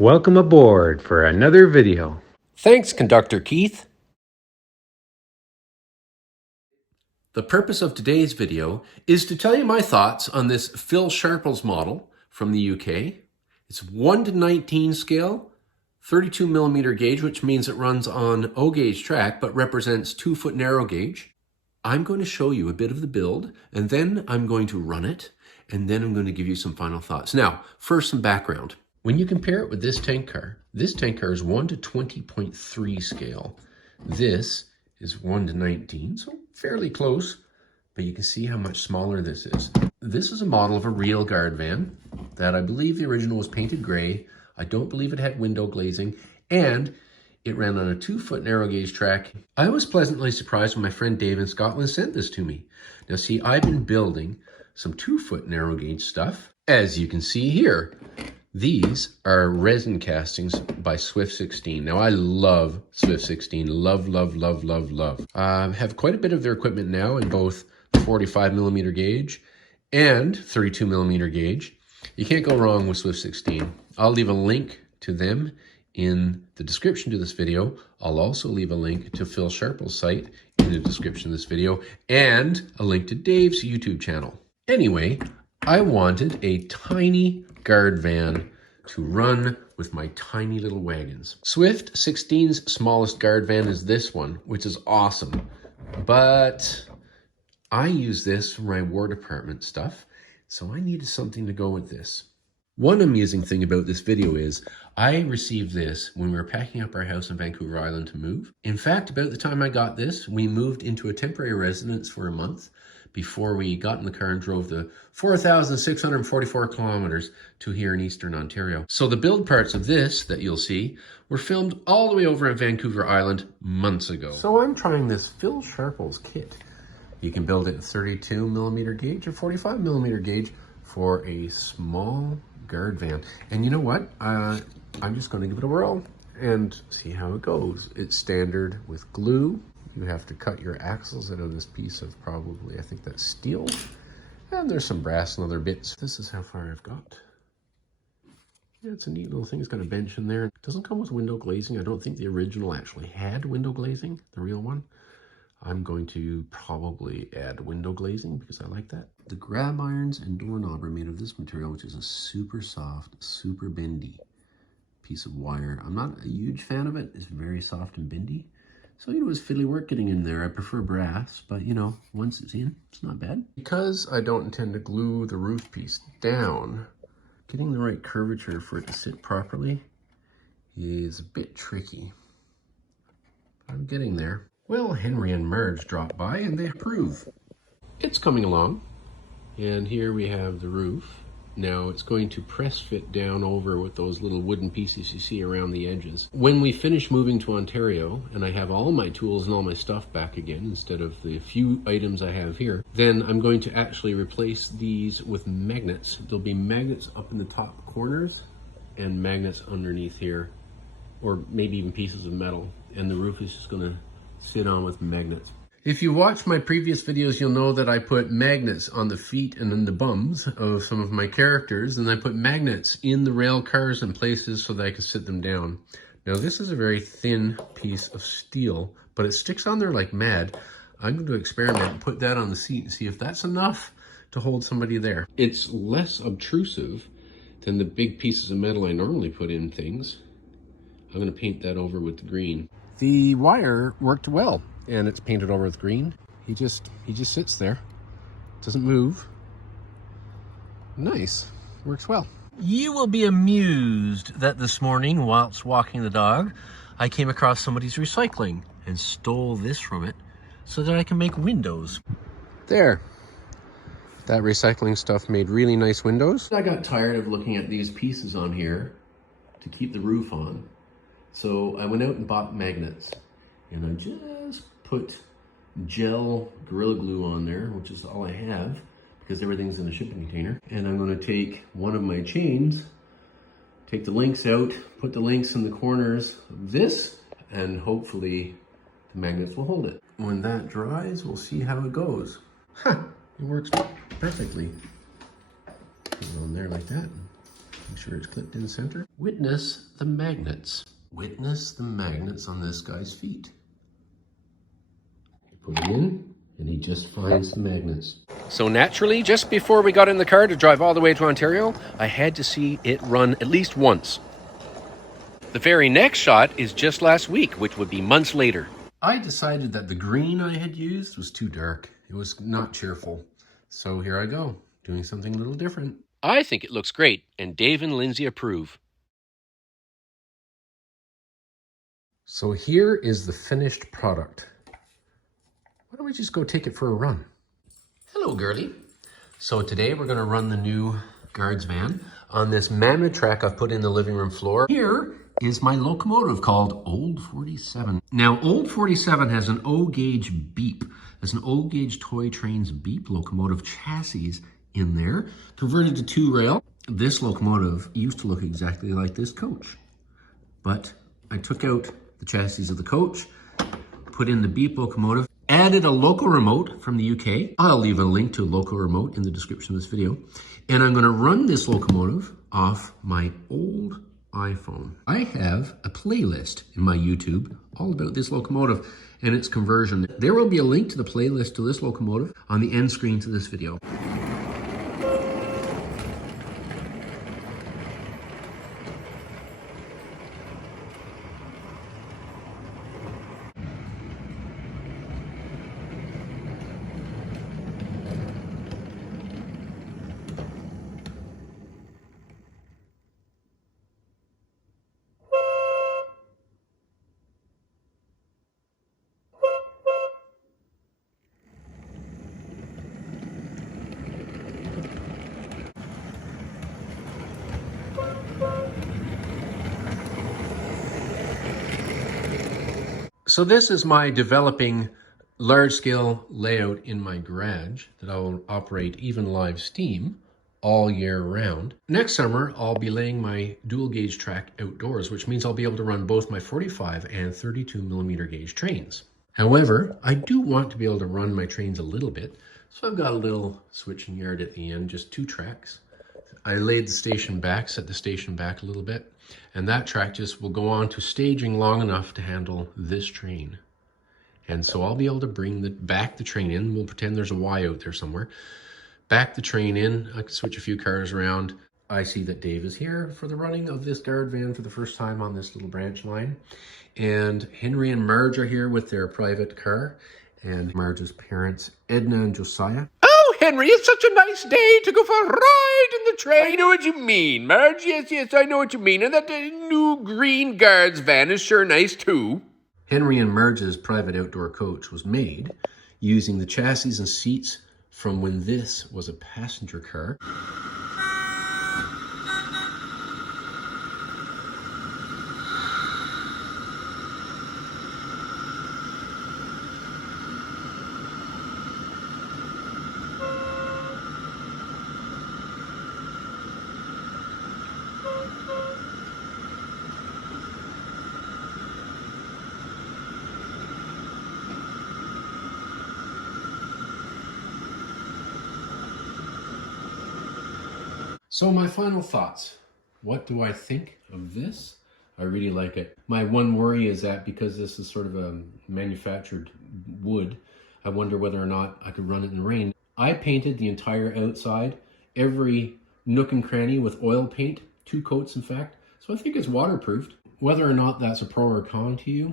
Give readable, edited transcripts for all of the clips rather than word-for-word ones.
Welcome aboard for another video. Thanks, Conductor Keith. The purpose of today's video is to tell you my thoughts on this Phil Sharples model from the UK. It's 1 to 19 scale, 32 millimeter gauge, which means it runs on O gauge track, but represents 2-foot narrow gauge. I'm going to show you a bit of the build, and then I'm going to run it, and then I'm going to give you some final thoughts. Now, first some background. When you compare it with this tank car is 1 to 20.3 scale. This is 1 to 19, so fairly close, but you can see how much smaller this is. This is a model of a real guard van that I believe the original was painted gray. I don't believe it had window glazing, and it ran on a 2-foot narrow gauge track. I was pleasantly surprised when my friend Dave in Scotland sent this to me. Now see, I've been building some 2-foot narrow gauge stuff, as you can see here. These are resin castings by Swift 16. Now I love Swift 16, love. Have quite a bit of their equipment now in both 45 millimeter gauge and 32 millimeter gauge. You can't go wrong with Swift 16. I'll leave a link to them in the description to this video. I'll also leave a link to Phil Sharples' site in the description of this video and a link to Dave's YouTube channel. Anyway, I wanted a tiny guard van to run with my tiny little wagons. Swift 16's smallest guard van is this one, which is awesome. But I use this for my War Department stuff, so I needed something to go with this. One amusing thing about this video is I received this when we were packing up our house in Vancouver Island to move. In fact, about the time I got this, we moved into a temporary residence for a month before we got in the car and drove the 4,644 kilometers to here in Eastern Ontario. So the build parts of this that you'll see were filmed all the way over at Vancouver Island months ago. So I'm trying this Phil Sharples kit. You can build it in 32 millimeter gauge or 45 millimeter gauge for a small guard van. And you know what? I'm just going to give it a whirl and see how it goes. It's standard with glue. You have to cut your axles out of this piece of probably, I think that's steel. And there's some brass and other bits. This is how far I've got. Yeah, it's a neat little thing. It's got a bench in there. It doesn't come with window glazing. I don't think the original actually had window glazing, the real one. I'm going to probably add window glazing because I like that. The grab irons and doorknob are made of this material, which is a super soft, super bendy piece of wire. I'm not a huge fan of it. It's very soft and bendy. So, you know, it's fiddly work getting in there. I prefer brass, but, you know, once it's in, it's not bad. Because I don't intend to glue the roof piece down, getting the right curvature for it to sit properly is a bit tricky. I'm getting there. Well, Henry and Marge dropped by and they approve. It's coming along. And here we have the roof. Now it's going to press fit down over with those little wooden pieces you see around the edges. When we finish moving to Ontario and I have all my tools and all my stuff back again instead of the few items I have here, then I'm going to actually replace these with magnets. There'll be magnets up in the top corners and magnets underneath here, or maybe even pieces of metal. And the roof is just going to sit on with magnets. If you watch my previous videos, you'll know that I put magnets on the feet and in the bums of some of my characters, and I put magnets in the rail cars and places so that I could sit them down. Now this is a very thin piece of steel, but it sticks on there like mad. I'm going to experiment and put that on the seat and see if that's enough to hold somebody there. It's less obtrusive than the big pieces of metal I normally put in things. I'm going to paint that over with the green. The wire worked well, and it's painted over with green. He just sits there, doesn't move. Nice, works well. You will be amused that this morning, whilst walking the dog, I came across somebody's recycling and stole this from it so that I can make windows. There. That recycling stuff made really nice windows. I got tired of looking at these pieces on here to keep the roof on. So I went out and bought magnets, and I just put gel Gorilla Glue on there, which is all I have because everything's in a shipping container. And I'm going to take one of my chains, take the links out, put the links in the corners of this, and hopefully the magnets will hold it. When that dries, we'll see how it goes. It works perfectly. Put it on there like that. Make sure it's clipped in center. Witness the magnets. Witness the magnets on this guy's feet. You put it in, and he just finds the magnets. So naturally, just before we got in the car to drive all the way to Ontario, I had to see it run at least once. The very next shot is just last week, which would be months later. I decided that the green I had used was too dark. It was not cheerful. So here I go, doing something a little different. I think it looks great, and Dave and Lindsay approve. So here is the finished product. Why don't we just go take it for a run? Hello, girlie. So today we're going to run the new Guards van on this mammoth track I've put in the living room floor. Here is my locomotive called Old 47. Now, Old 47 has an O-gauge beep. There's an O-gauge Toy Trains beep locomotive chassis in there, converted to two-rail. This locomotive used to look exactly like this coach, but I took out the chassis of the coach, put in the beep locomotive, added a local remote from the UK. I'll leave a link to a local remote in the description of this video. And I'm gonna run this locomotive off my old iPhone. I have a playlist in my YouTube all about this locomotive and its conversion. There will be a link to the playlist to this locomotive on the end screen to this video. So this is my developing large-scale layout in my garage that I will operate even live steam all year round. Next summer, I'll be laying my dual gauge track outdoors, which means I'll be able to run both my 45 and 32 millimeter gauge trains. However, I do want to be able to run my trains a little bit, so I've got a little switching yard at the end, just two tracks. I laid the station back, set the station back a little bit, and that track just will go on to staging long enough to handle this train. And so I'll be able to bring back the train in. We'll pretend there's a Y out there somewhere. Back the train in. I can switch a few cars around. I see that Dave is here for the running of this guard van for the first time on this little branch line. And Henry and Marge are here with their private car. And Marge's parents, Edna and Josiah. Oh, Henry, it's such a nice day to go for a ride in the train. I know what you mean, Marge. Yes, I know what you mean. And that new green Guards van is sure nice, too. Henry and Marge's private outdoor coach was made using the chassis and seats from when this was a passenger car. So my final thoughts. What do I think of this? I really like it. My one worry is that because this is sort of a manufactured wood, I wonder whether or not I could run it in the rain. I painted the entire outside, every nook and cranny with oil paint, 2 coats in fact. So I think it's waterproofed. Whether or not that's a pro or con to you,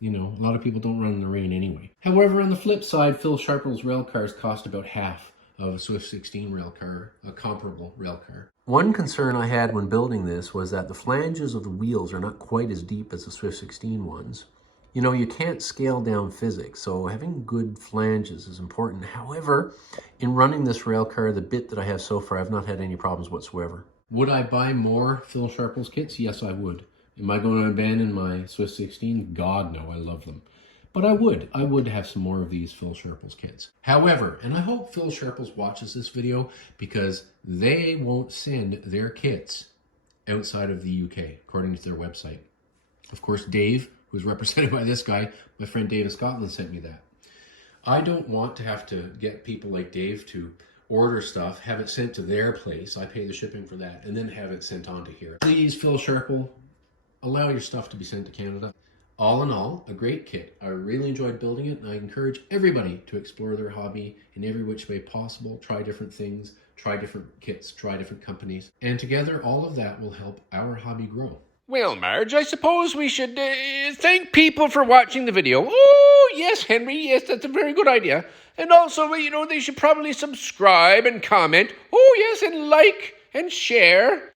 you know, a lot of people don't run in the rain anyway. However, on the flip side, Phil Sharples rail cars cost about half of a Swift 16 rail car, a comparable rail car. One concern I had when building this was that the flanges of the wheels are not quite as deep as the Swift 16 ones. You know, you can't scale down physics, so having good flanges is important. However, in running this rail car, the bit that I have so far, I've not had any problems whatsoever. Would I buy more Phil Sharples kits? Yes, I would. Am I going to abandon my Swift 16? God, no, I love them. But I would have some more of these Phil Sharples kits. However, and I hope Phil Sharples watches this video because they won't send their kits outside of the UK, according to their website. Of course, Dave, who's represented by this guy, my friend Dave in Scotland, sent me that. I don't want to have to get people like Dave to order stuff, have it sent to their place. I pay the shipping for that, and then have it sent on to here. Please, Phil Sharple, allow your stuff to be sent to Canada. All in all, a great kit. I really enjoyed building it, and I encourage everybody to explore their hobby in every which way possible. Try different things, try different kits, try different companies, and together all of that will help our hobby grow. Well, Marge, I suppose we should thank people for watching the video. Oh, yes, Henry, yes, that's a very good idea. And also, they should probably subscribe and comment. Oh, yes, and like and share.